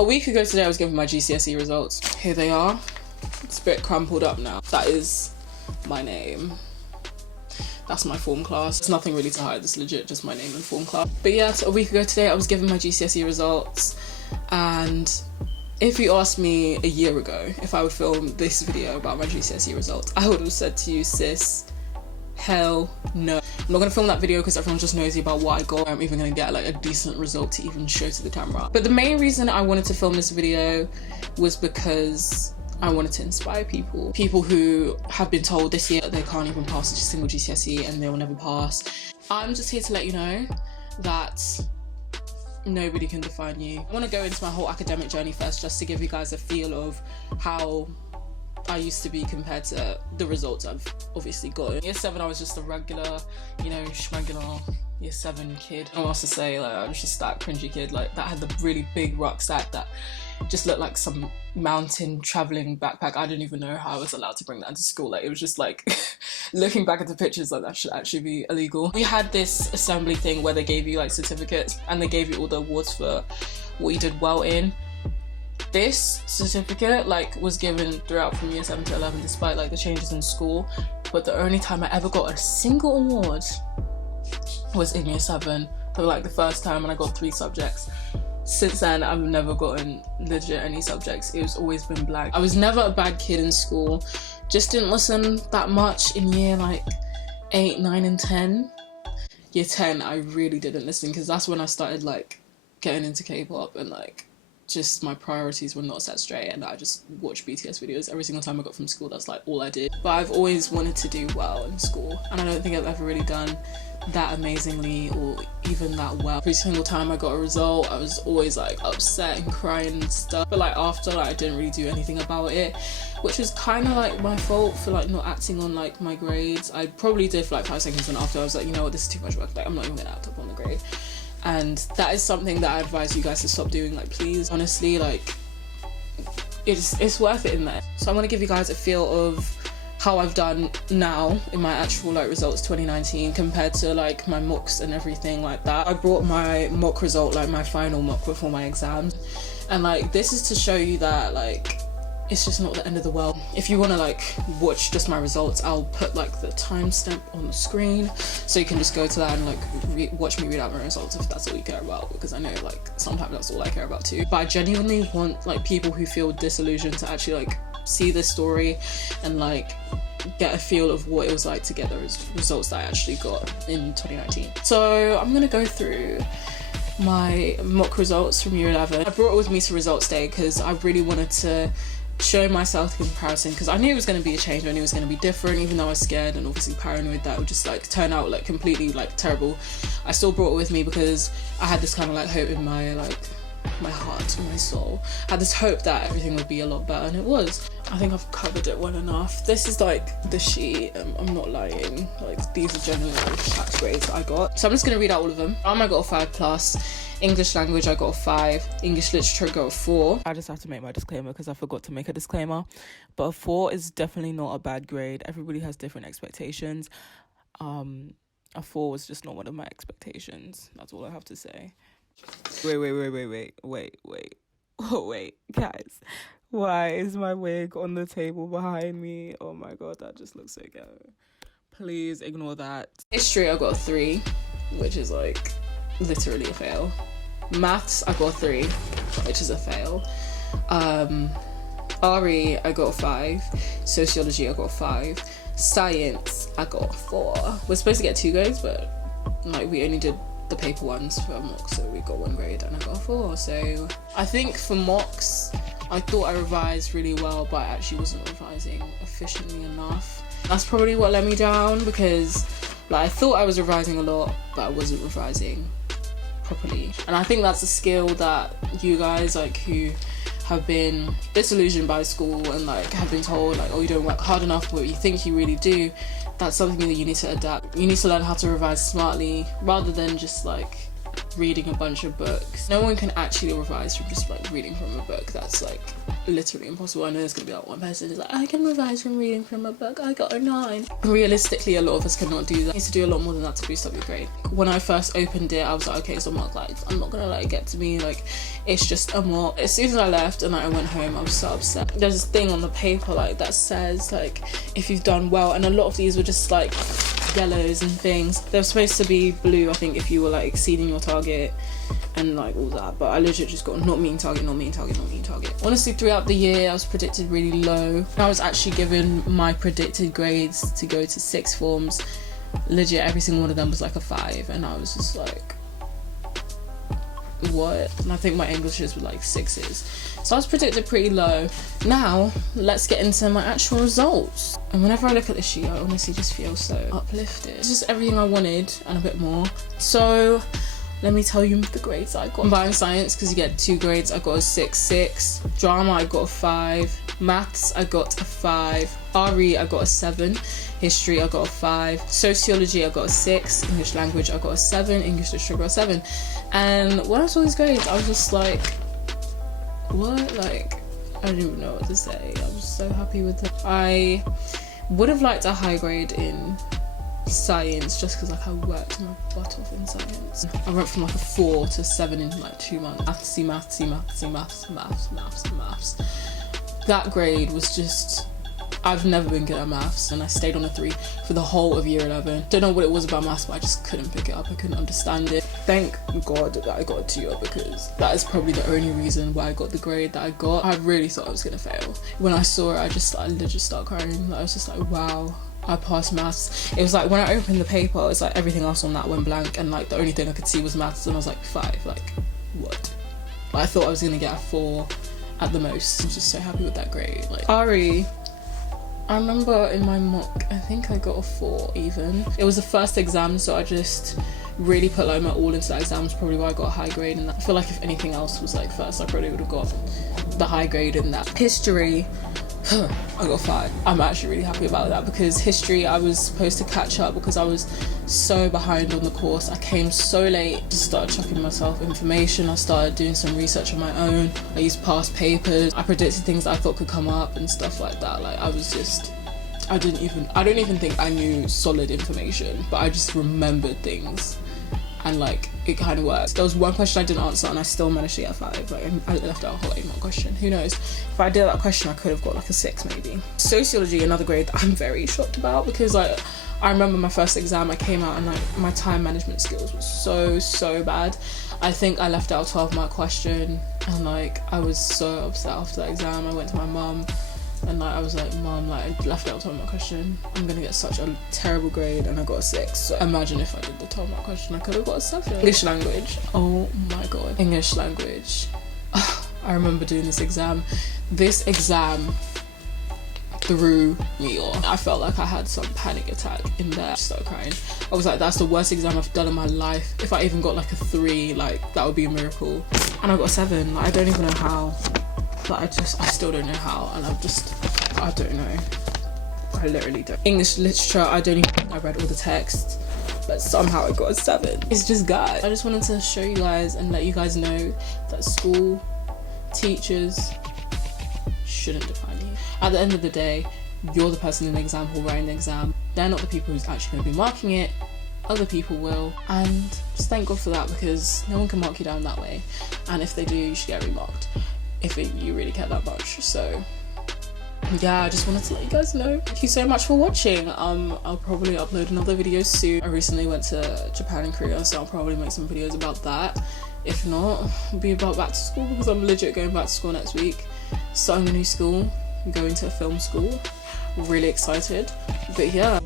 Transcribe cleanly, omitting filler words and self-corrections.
A week ago today I was given my GCSE results. Here they are. It's a bit crumpled up now. That is my name. That's my form class. There's nothing really to hide, it's legit just my name and form class. But yeah, so a week ago today I was given my GCSE results, and if you asked me a year ago if I would film this video about my GCSE results, I would have said to you, sis, hell no. I'm not gonna film that video because everyone's just nosy about what I got. I'm even gonna get like a decent result to even show to the camera. But the main reason I wanted to film this video was because I wanted to inspire people who have been told this year that they can't even pass a single GCSE and they will never pass. I'm just here to let you know that nobody can define you. I want to go into my whole academic journey first, just to give you guys a feel of how I used to be compared to the results I've obviously got. Year 7 I was just a regular, you know, schmegular year 7 kid. I don't know what else to say, like I was just that cringy kid like that had the really big rucksack that just looked like some mountain traveling backpack. I didn't even know how I was allowed to bring that into school. Like it was just like looking back at the pictures, like that should actually be illegal. We had this assembly thing where they gave you like certificates and they gave you all the awards for what you did well in. This certificate like was given throughout from year 7 to 11 despite like the changes in school, but the only time I ever got a single award was in year 7 for like the first time, and I got 3 subjects. Since then I've never gotten legit any subjects. It was always been blank. I was never a bad kid in school, just didn't listen that much in year like 8, 9 and 10. Year 10 I really didn't listen because that's when I started like getting into K-pop and like just my priorities were not set straight, and I just watched BTS videos every single time I got from school. That's like all I did. But I've always wanted to do well in school, and I don't think I've ever really done that amazingly or even that well. Every single time I got a result I was always like upset and crying and stuff, but like after like I didn't really do anything about it, which was kind of like my fault for like not acting on like my grades. I probably did for like 5 seconds, and after I was like, you know what, this is too much work, like I'm not even gonna act up on the grade. And that is something that I advise you guys to stop doing. Like please, honestly, like it's worth it in there. So I'm gonna give you guys a feel of how I've done now in my actual like results 2019 compared to like my mocks and everything like that. I brought my mock result, like my final mock before my exams, and like this is to show you that like it's just not the end of the world. If you want to like watch just my results, I'll put like the timestamp on the screen so you can just go to that and like watch me read out my results if that's all you care about, because I know like sometimes that's all I care about too. But I genuinely want like people who feel disillusioned to actually like see this story and like get a feel of what it was like to get those results that I actually got in 2019. So I'm gonna go through my mock results from year 11. I brought it with me to results day because I really wanted to show myself in comparison, because I knew it was going to be a change. I knew it was going to be different, even though I was scared and obviously paranoid that it would just like turn out like completely like terrible. I still brought it with me because I had this kind of like hope in my like my heart and my soul. I had this hope that everything would be a lot better, and it was. I think I've covered it well enough. This is like the sheet. I'm not lying, like these are generally like the tax grades that I got. So I'm just gonna read out all of them. I got a 5+. English language I got a 5. English literature I got a 4. I just have to make my disclaimer because I forgot to make a disclaimer, but a 4 is definitely not a bad grade. Everybody has different expectations. A 4 was just not one of my expectations. That's all I have to say. Wait, guys. Why is my wig on the table behind me? Oh my god, that just looks so ghetto. Please ignore that. History I got a 3, which is like literally a fail. Maths I got a 3, which is a fail. RE I got a 5. Sociology I got a 5. Science I got a 4. We're supposed to get 2 grades, but like we only did the paper ones for mocks, so we got 1 grade and I got a 4. So I think for mocks I thought I revised really well, but I actually wasn't revising efficiently enough. That's probably what let me down, because like I thought I was revising a lot but I wasn't revising properly. And I think that's a skill that you guys like who have been disillusioned by school and like have been told like, oh, you don't work hard enough, but you think you really do. That's something that you need to adapt. You need to learn how to revise smartly rather than just like reading a bunch of books. No one can actually revise from just like reading from a book. That's like literally impossible. I know there's gonna be like one person who's like, I can revise from reading from a book, I got a 9. Realistically, a lot of us cannot do that. You need to do a lot more than that to boost up your grade. When I first opened it, I was like, okay, so I'm not gonna let it get to me, like it's just a mock. As soon as I left and like, I went home, I was so upset. There's this thing on the paper like that says like if you've done well, and a lot of these were just like yellows and things. They were supposed to be blue, I think, if you were like exceeding your target and like all that, but I legit just got not meeting target, not meeting target, not meeting target. Honestly, throughout the year I was predicted really low. I was actually given my predicted grades to go to 6th forms. Legit every single one of them was like a 5, and I was just like, what? And I think my Englishes were like 6s, so I was predicted pretty low. Now let's get into my actual results, and whenever I look at this sheet I honestly just feel so uplifted. It's just everything I wanted and a bit more. So let me tell you the grades I got. Combined science, because you get 2 grades, I got a 6. Drama, I got a 5. Maths, I got a 5. RE, I got a 7. History, I got a 5. Sociology, I got a 6. English language, I got a 7. English literature, I got a 7. And when I saw these grades, I was just like, what? Like, I didn't even know what to say. I was so happy with it. I would have liked a high grade in science, just because like I worked my butt off in science. I went from like a 4 to 7 in like 2 months. Maths. That grade was just, I've never been good at maths, and I stayed on a 3 for the whole of year 11. Don't know what it was about maths, but I just couldn't pick it up. I couldn't understand it. Thank God that I got a 2, because that is probably the only reason why I got the grade that I got. I really thought I was gonna fail. When I saw it, I legit started crying. I was just like, wow, I passed maths. It was like when I opened the paper, it's like everything else on that went blank, and like the only thing I could see was maths, and I was like, 5, like what? I thought I was gonna get a 4 at the most. I was just so happy with that grade. Like RE, I remember in my mock, I think I got a 4 even. It was the first exam, so I just really put like my all into that exam. It's probably why I got a high grade in that. I feel like if anything else was like first, I probably would have got the high grade in that. History, I got 5. I'm actually really happy about that, because history I was supposed to catch up because I was so behind on the course. I came so late, just started chucking myself information. I started doing some research on my own. I used past papers. I predicted things that I thought could come up and stuff like that. Like I was just, I don't even think I knew solid information, but I just remembered things, and like it kind of worked. There was one question I didn't answer and I still managed to get a 5. Like I left out a whole 8-mark question. Who knows? If I did that question, I could have got like a 6 maybe. Sociology, another grade that I'm very shocked about, because like I remember my first exam, I came out and like my time management skills was so bad. I think I left out a 12-mark question, and like I was so upset after that exam. I went to my mum and like I was like, Mum, like I left out a 12-mark question, I'm gonna get such a terrible grade, and I got a 6. So imagine if I did the 12-mark question, I could have got a 7. English language, oh my god, English language. I remember doing this exam. This exam threw me off. I felt like I had some panic attack in there. I just started crying. I was like, that's the worst exam I've done in my life. If I even got like a 3, like that would be a miracle. And I got a 7. Like, I don't even know how. But I still don't know how, and I don't know. I literally don't. English literature, I don't even think I read all the text, but somehow I got a 7. It's just God. I just wanted to show you guys and let you guys know that school, teachers shouldn't define you. At the end of the day, you're the person in the exam hall writing the exam. They're not the people who's actually going to be marking it. Other people will, and just thank God for that, because no one can mark you down that way, and if they do, you should get remarked if you really care that much. So yeah, I just wanted to let you guys know. Thank you so much for watching. I'll probably upload another video soon. I recently went to Japan and Korea, so I'll probably make some videos about that. If not, it'll be about back to school, because I'm legit going back to school next week, starting a new school, going to a film school. Really excited, but yeah.